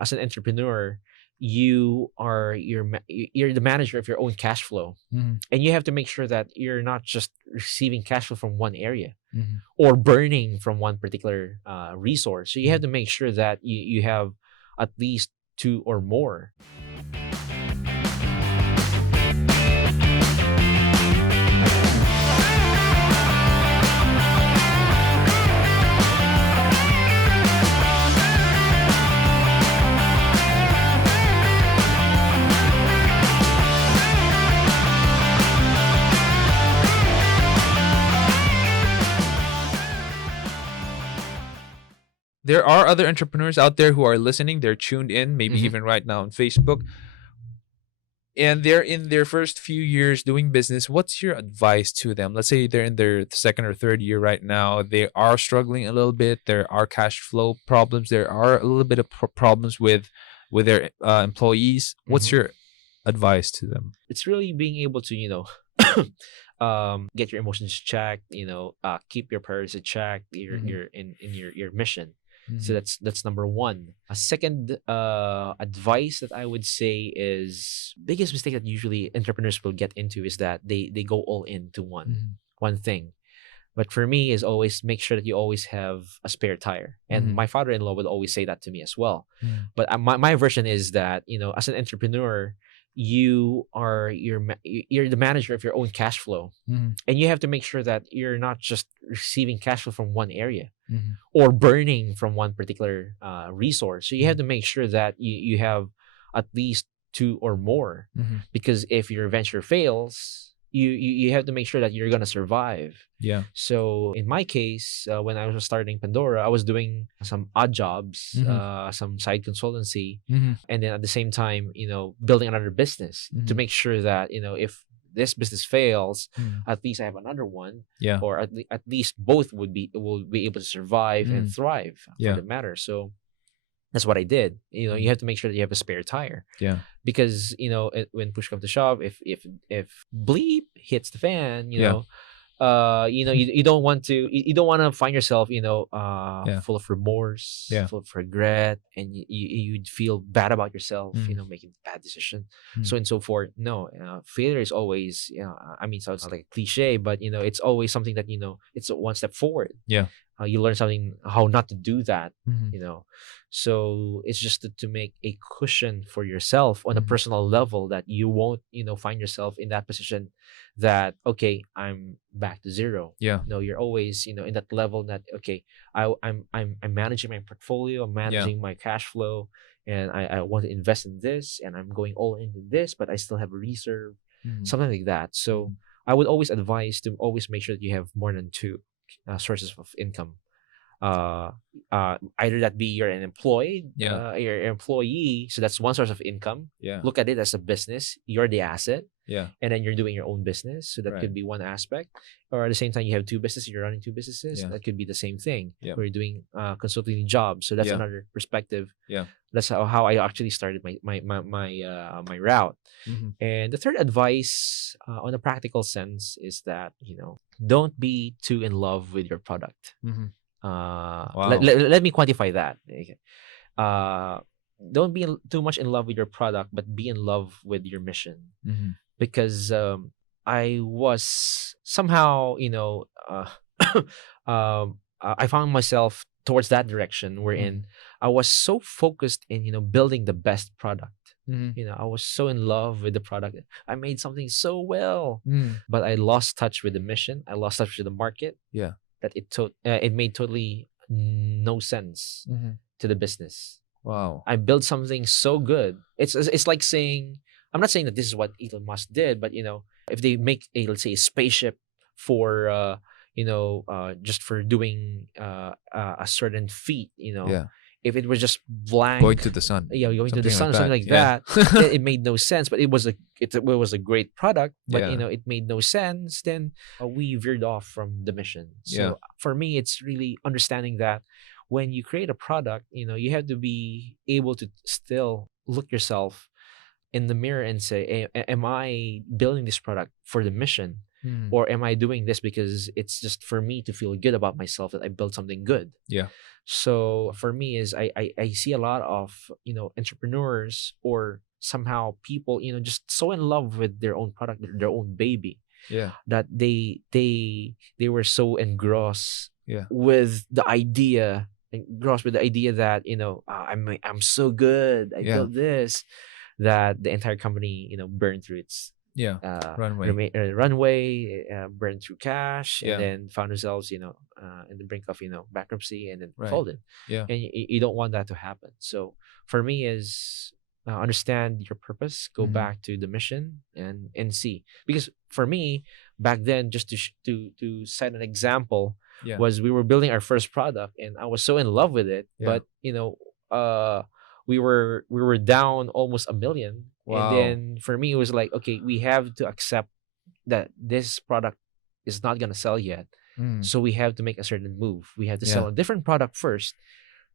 as an entrepreneur, you're the manager of your own cash flow, and you have to make sure that you're not just receiving cash flow from one area or burning from one particular resource. So you have to make sure that you have at least two or more. There are other entrepreneurs out there who are listening. They're tuned in, maybe even right now on Facebook. And they're in their first few years doing business. What's your advice to them? Let's say they're in their second or third year right now. They are struggling a little bit. There are cash flow problems. There are a little bit of problems with their employees. What's your advice to them? It's really being able to, get your emotions checked, keep your priorities in check, your mission. So that's number one. A second advice that I would say is biggest mistake that usually entrepreneurs will get into is that they go all into one thing. But for me is always make sure that you always have a spare tire. And my father-in-law would always say that to me as well. But my version is that, as an entrepreneur, you're the manager of your own cash flow, and you have to make sure that you're not just receiving cash flow from one area or burning from one particular resource. So you have to make sure that you have at least two or more, because if your venture fails, you have to make sure that you're gonna survive. Yeah. So in my case, when I was starting Pandora, I was doing some odd jobs, some side consultancy, and then at the same time, building another business to make sure that if this business fails, at least I have another one, or at least both will be able to survive and thrive for the matter. So that's what I did. You have to make sure that you have a spare tire. Yeah. Because when push comes to shove, if bleep hits the fan, you don't want to find yourself full of remorse, full of regret, and you'd feel bad about yourself, making bad decision, so and so forth. No, failure is always, sounds like a cliche, but it's always something that it's one step forward. You learn something how not to do that. So it's just to make a cushion for yourself on a personal level, that you won't find yourself in that position that, okay, I'm back to zero. No, you're always in that level that, okay, I'm managing my portfolio, I'm managing my cash flow, and I want to invest in this, and I'm going all into this, but I still have a reserve, something like that. So I would always advise to always make sure that you have more than two sources of income. Either that be you're an employed, you're an employee, so that's one source of income. Look at it as a business. You're the asset, and then you're doing your own business, so that could be one aspect. Or at the same time, you have two businesses, you're running two businesses, that could be the same thing. Or you're doing consulting jobs, so that's another perspective. That's how I actually started my route. And the third advice, on a practical sense, is that don't be too in love with your product. Let me quantify that. Okay. Don't be too much in love with your product, but be in love with your mission. Because I was somehow, I found myself towards that direction, wherein I was so focused in building the best product. I was so in love with the product. I made something so well, but I lost touch with the mission. I lost touch with the market. That it made totally no sense to the business. Wow. I built something so good. It's like saying, I'm not saying that this is what Elon Musk did, but if they make let's say a spaceship for just for doing a certain feat, if it was just blank, going to the sun, going to the sun, something like that, it made no sense. But it was a great product, but it made no sense. Then we veered off from the mission. So for me, it's really understanding that when you create a product, you have to be able to still look yourself in the mirror and say, am I building this product for the mission? or am I doing this because it's just for me to feel good about myself that I built something good? Yeah. So for me is I see a lot of entrepreneurs or somehow people just so in love with their own product, their own baby, Yeah. that they were so engrossed Yeah. with the idea, that I'm so good, I Yeah. built this, that the entire company burned through its Yeah. Runway. runway, burned through cash, and Yeah. then found themselves in the brink of bankruptcy, and then Right. folded. Yeah. And you don't want that to happen. So for me is understand your purpose, go back to the mission, and see. Because for me back then, just to set an example, Yeah. was we were building our first product and I was so in love with it. Yeah. But we were down almost 1 million. Wow. And then for me it was like, okay, we have to accept that this product is not going to sell yet. So we have to make a certain move. We have to sell Yeah. a different product first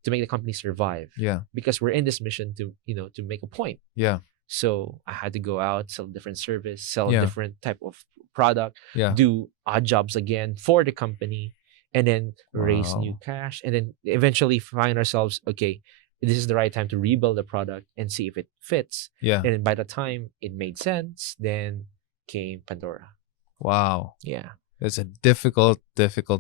to make the company survive. Yeah. Because we're in this mission to to make a point. Yeah. So I had to go out, sell a different service, sell a Yeah. different type of product, Yeah. do odd jobs again for the company, and then raise new Wow. cash, and then eventually find ourselves, okay, this is the right time to rebuild the product and see if it fits. Yeah. And then by the time it made sense, then came Pandora. Wow. Yeah. It's a difficult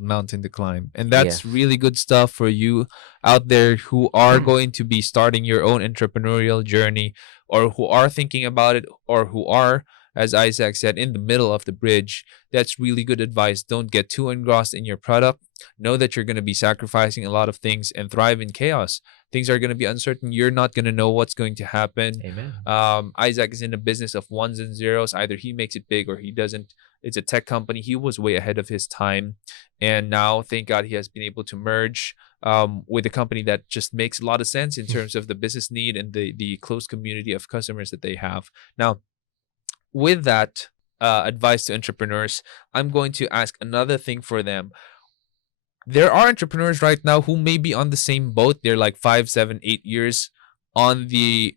mountain to climb. And that's Yes. really good stuff for you out there who are going to be starting your own entrepreneurial journey, or who are thinking about it, or who are, as Isaac said, in the middle of the bridge. That's really good advice. Don't get too engrossed in your product. Know that you're going to be sacrificing a lot of things and thrive in chaos. Things are going to be uncertain. You're not going to know what's going to happen. Amen. Isaac is in a business of ones and zeros. Either he makes it big or he doesn't. It's a tech company. He was way ahead of his time. And now, thank God, he has been able to merge with a company that just makes a lot of sense in terms of the business need and the close community of customers that they have. Now, with that advice to entrepreneurs, I'm going to ask another thing for them. There are entrepreneurs right now who may be on the same boat. They're like 5, 7, 8 years on the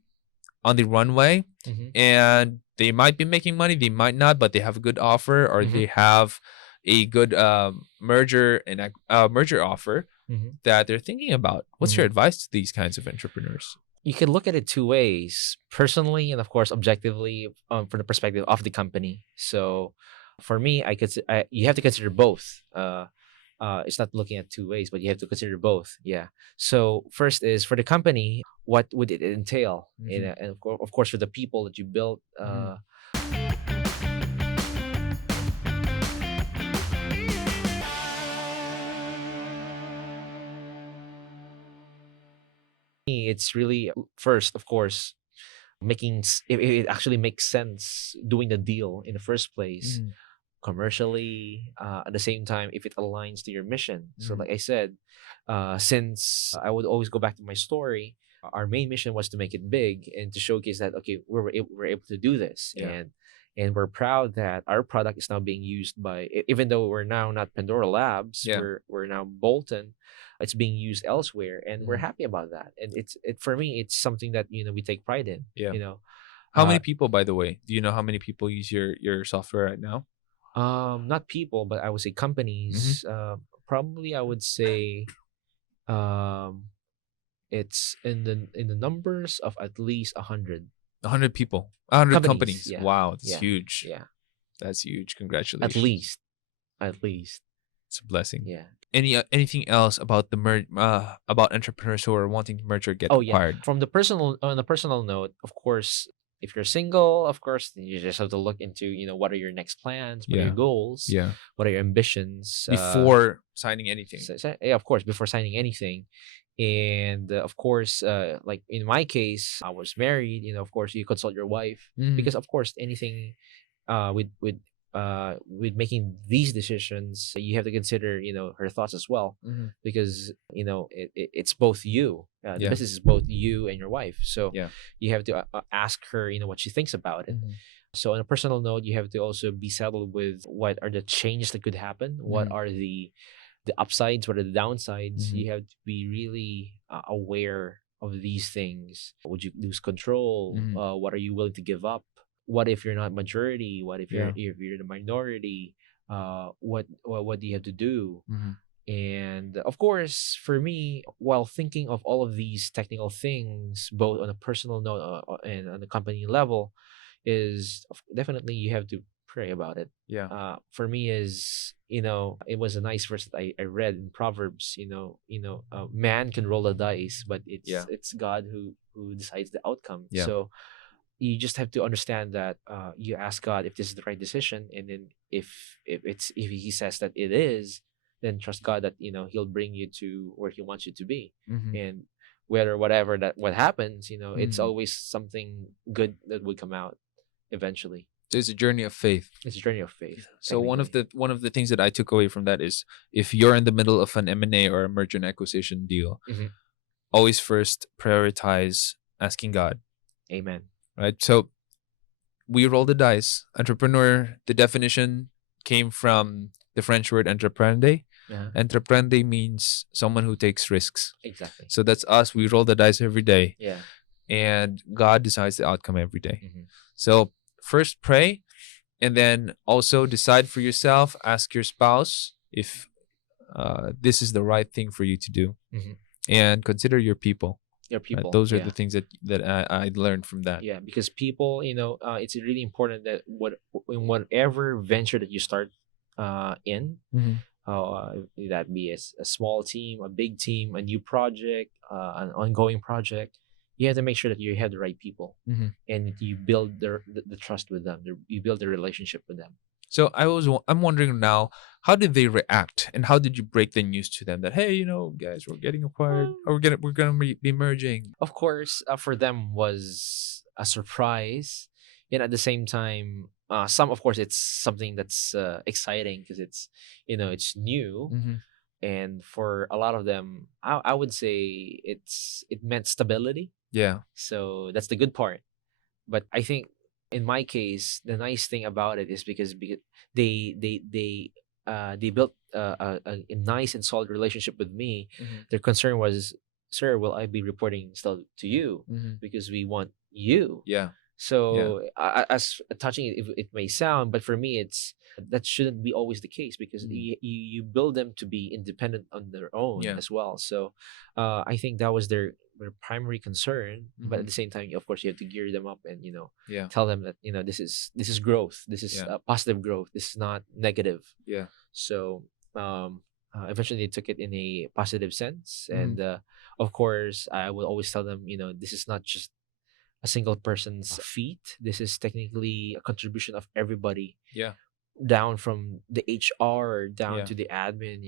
runway, and they might be making money, they might not, but they have a good offer, or they have a good merger offer that they're thinking about. What's your advice to these kinds of entrepreneurs? You can look at it two ways: personally, and of course objectively, from the perspective of the company. So for me, you have to consider both. It's not looking at two ways, but you have to consider both. Yeah. So first is for the company, what would it entail? And of course, for the people that you built. It's really first, of course, if it actually makes sense doing the deal in the first place, commercially, at the same time, if it aligns to your mission. So like I said, since I would always go back to my story, our main mission was to make it big and to showcase that, okay, we're able to do this. And we're proud that our product is now being used by, even though we're now not Pandora Labs, we're now Bolton. It's being used elsewhere, and we're happy about that. And for me, it's something that we take pride in. How many people, by the way, do you know how many people use your software right now? Not people, but I would say companies. Probably I would say it's in the numbers of at least 100. 100 people, 100 companies. Yeah. Wow, that's huge. Yeah, that's huge. Congratulations. At least it's a blessing. Yeah. Anything else about about entrepreneurs who are wanting to merge or get acquired? From on the personal note, of course, if you're single, of course, you just have to look into what are your next plans, what are your goals, what are your ambitions before signing anything. Yeah, of course, before signing anything. And of course, like in my case, I was married. Of course, you consult your wife, because of course, anything with making these decisions, you have to consider her thoughts as well, because it's both you. The business is both you and your wife, so you have to ask her what she thinks about it. So on a personal note, you have to also be settled with what are the changes that could happen, what are the upsides, what are the downsides. You have to be really aware of these things. Would you lose control? What are you willing to give up? What if you're not majority? What if you're the minority? what do you have to do. Mm-hmm. And of course, for me, while thinking of all of these technical things, both on a personal note and on a company level, is definitely you have to pray about it. Yeah. For me, is it was a nice verse that I read in Proverbs. Man can roll the dice, but Yeah. it's God who decides the outcome. Yeah. So you just have to understand that you ask God if this is the right decision, and then if He says that it is, then trust God that He'll bring you to where He wants you to be. Mm-hmm. And whatever that what happens, it's Mm-hmm. always something good that would come out eventually. There's a journey of faith. It's a journey of faith. So one of technically. the things that I took away from that is, if you're in the middle of an M&A or a merger and acquisition deal, Mhm. always first prioritize asking God, Amen. right? So we roll the dice. Entrepreneur, the definition came from the French word entreprendre. Entreprendre means someone who takes risks. Exactly. So that's us. We roll the dice every day, Yeah. and God decides the outcome every day. Mhm. So first pray, and then also decide for yourself. Ask your spouse if this is the right thing for you to do, Mhm. and consider your people. Your Right? people. Those are Yeah. the things that I learned from that. Yeah, because people, it's really important that in whatever venture that you start in, Mm-hmm. that be a small team, a big team, a new project, an ongoing project, you have to make sure that you have the right people, Mm-hmm. and you build the trust with them. You build the relationship with them. So I'm wondering now, how did they react, and how did you break the news to them that, hey, guys, we're getting acquired, or we're gonna be merging? Of course, for them was a surprise, and at the same time, some of course it's something that's exciting because it's new, Mm-hmm. and for a lot of them, I would say it meant stability. Yeah. So that's the good part. But I think in my case, the nice thing about it is because they built a nice and solid relationship with me. Mm-hmm. Their concern was, sir, will I be reporting still to you, Mm-hmm. because we want you. Yeah. So as touching it may sound, but for me, that shouldn't be always the case, because you build them to be independent on their own as well. So I think that was their primary concern. But at the same time, of course, you have to gear them up and tell them that this is growth. This is positive growth. This is not negative. Yeah. So eventually they took it in a positive sense, and of course I will always tell them, this is not just a single person's feat. This is technically a contribution of everybody. Yeah. Down from the HR down Yeah. to the admin,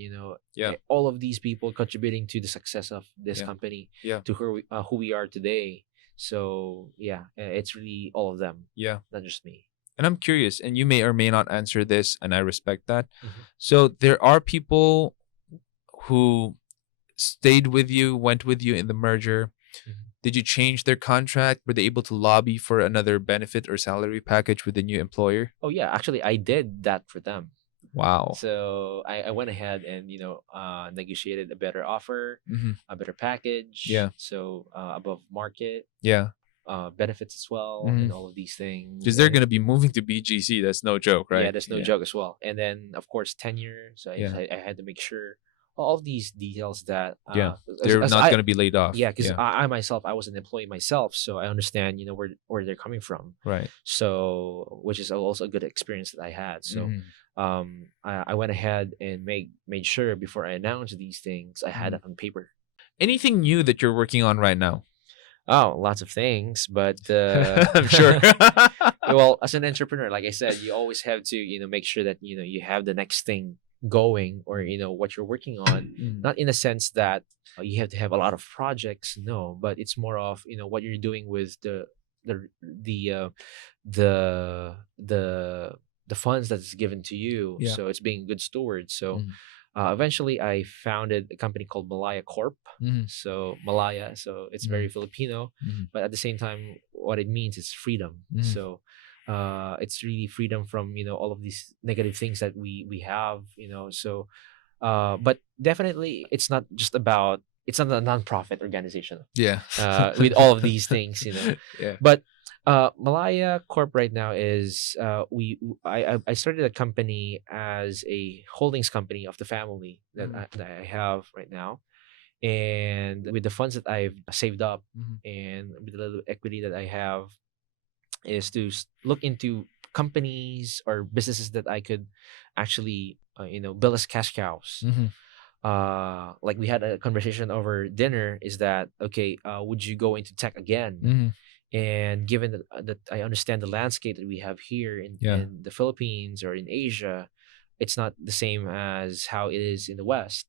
Yeah. all of these people contributing to the success of this company, Yeah. to who we are today. So yeah, it's really all of them. Yeah. Not just me. And I'm curious, and you may or may not answer this, and I respect that. Mhm. So there are people who stayed with you, went with you in the merger. Mhm. Did you change their contract? Were they able to lobby for another benefit or salary package with the new employer? Oh yeah, actually I did that for them. Wow. So I went ahead and negotiated a better offer, Mm-hmm. a better package. Yeah. So above market. Yeah. Benefits as well, and all of these things. Because they're gonna be moving to BGC. That's no joke, right? Yeah, that's no joke as well. And then of course tenure. So I had to make sure all of these details that they're not gonna be laid off. Yeah, because I myself, I was an employee myself, so I understand where they're coming from. Right. So which is also a good experience that I had. So I went ahead and made sure before I announced these things, I had it on paper. Anything new that you're working on right now? Oh, lots of things, but I'm sure. well, as an entrepreneur, like I said, you always have to make sure that you have the next thing going, or what you're working on. Not in a sense that you have to have a lot of projects, no, but it's more of what you're doing with the the the funds that's given to you. Yeah. So it's being a good steward. So eventually I founded a company called Malaya Corp. So Malaya, so it's very Filipino, but at the same time, what it means is freedom. So it's really freedom from all of these negative things that we have. So but definitely it's not a non-profit organization. Yeah. With all of these things. Yeah. But Malaya Corp right now is I started a company as a holdings company of the family that I have right now, and with the funds that I've saved up and with the little equity that I have, is to look into companies or businesses that I could actually build as cash cows. Like we had a conversation over dinner, is that okay, would you go into tech again? And given that I understand the landscape that we have here in the Philippines or in Asia, it's not the same as how it is in the West.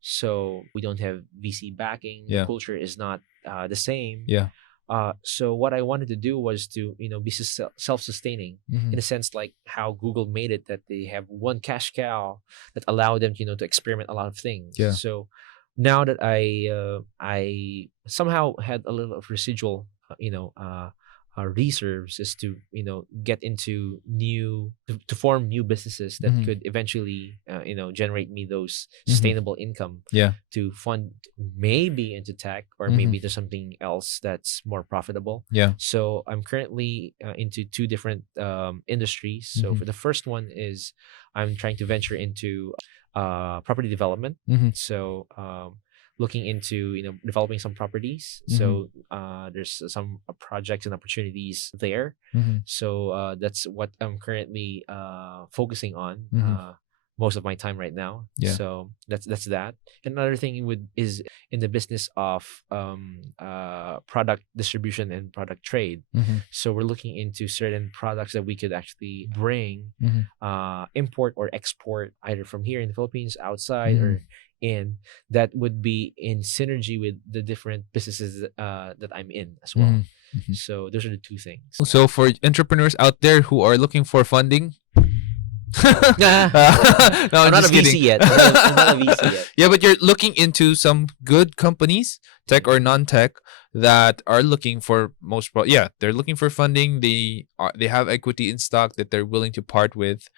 So we don't have VC backing. The culture is not the same. So what I wanted to do was to be self-sustaining in a sense, like how Google made it, that they have one cash cow that allowed them to experiment a lot of things. So now that I somehow had a little of residual reserves, is to get into to form new businesses that could eventually generate me those sustainable income to fund maybe into tech or maybe to something else that's more profitable. So I'm currently into two different industries. So for the first one is I'm trying to venture into property development. So looking into developing some properties. So there's some projects and opportunities there. So that's what I'm currently focusing on most of my time right now. So that's that. Another thing is in the business of product distribution and product trade. So we're looking into certain products that we could actually bring, import or export, either from here in the Philippines, outside, or in that would be in synergy with the different businesses that I'm in as well. So those are the two things. So for entrepreneurs out there who are looking for funding, no, I'm not a VC yet. I'm not a VC yet. Yeah, but you're looking into some good companies, tech or non-tech, that are looking for they're looking for funding. They have equity in stock that they're willing to part with,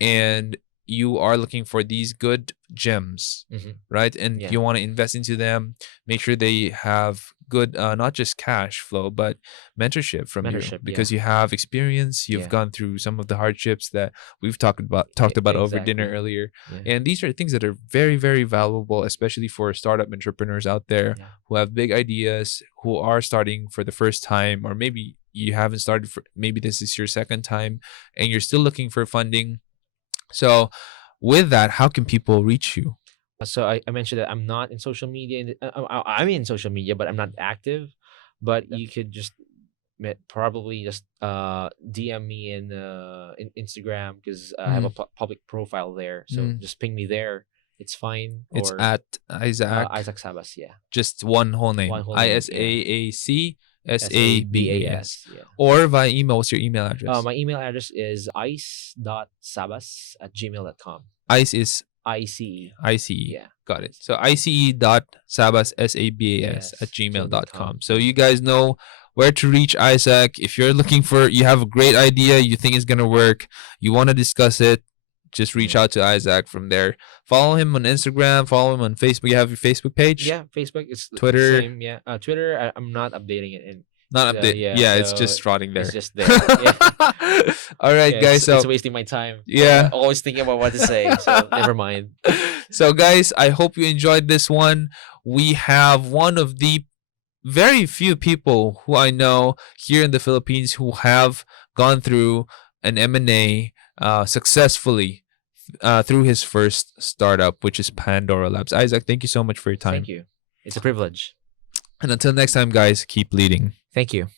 and you are looking for these good gems, right? And you want to invest into them, make sure they have good, not just cash flow, but mentorship from you, because you have experience. You've gone through some of the hardships that we've talked about over dinner earlier. And these are things that are very, very valuable, especially for startup entrepreneurs out there who have big ideas, who are starting for the first time, or maybe you haven't started maybe this is your second time and you're still looking for funding. So with that, how can people reach you? So I mentioned that I'm not in social media. I'm in social media, but I'm not active. But you could just probably just DM me in Instagram, because I have a public profile there. So just ping me there. It's fine. It's at Isaac. Isaac Sabas, Just one whole name. One whole name, ISAAC SABAS. Or via email. What's your email address? My email address is ice.sabas@gmail.com. Ice is ICE. ICE. Got it. So ice.sabas sabas@gmail.com. So you guys know where to reach Isaac. If you're looking you have a great idea, you think it's gonna work, you want to discuss it, just reach out to Isaac from there. Follow him on Instagram. Follow him on Facebook. You have your Facebook page? Yeah, Facebook. It's Twitter. Same, Twitter. I'm not updating it. Not update. So it's just rotting there. It's just there. All right, guys. So it's wasting my time. Yeah. Always thinking about what to say. So never mind. So guys, I hope you enjoyed this one. We have one of the very few people who I know here in the Philippines who have gone through an M&A successfully through his first startup, which is Pandora Labs. Isaac, thank you so much for your time. Thank you. It's a privilege. And until next time, guys, keep leading. Thank you.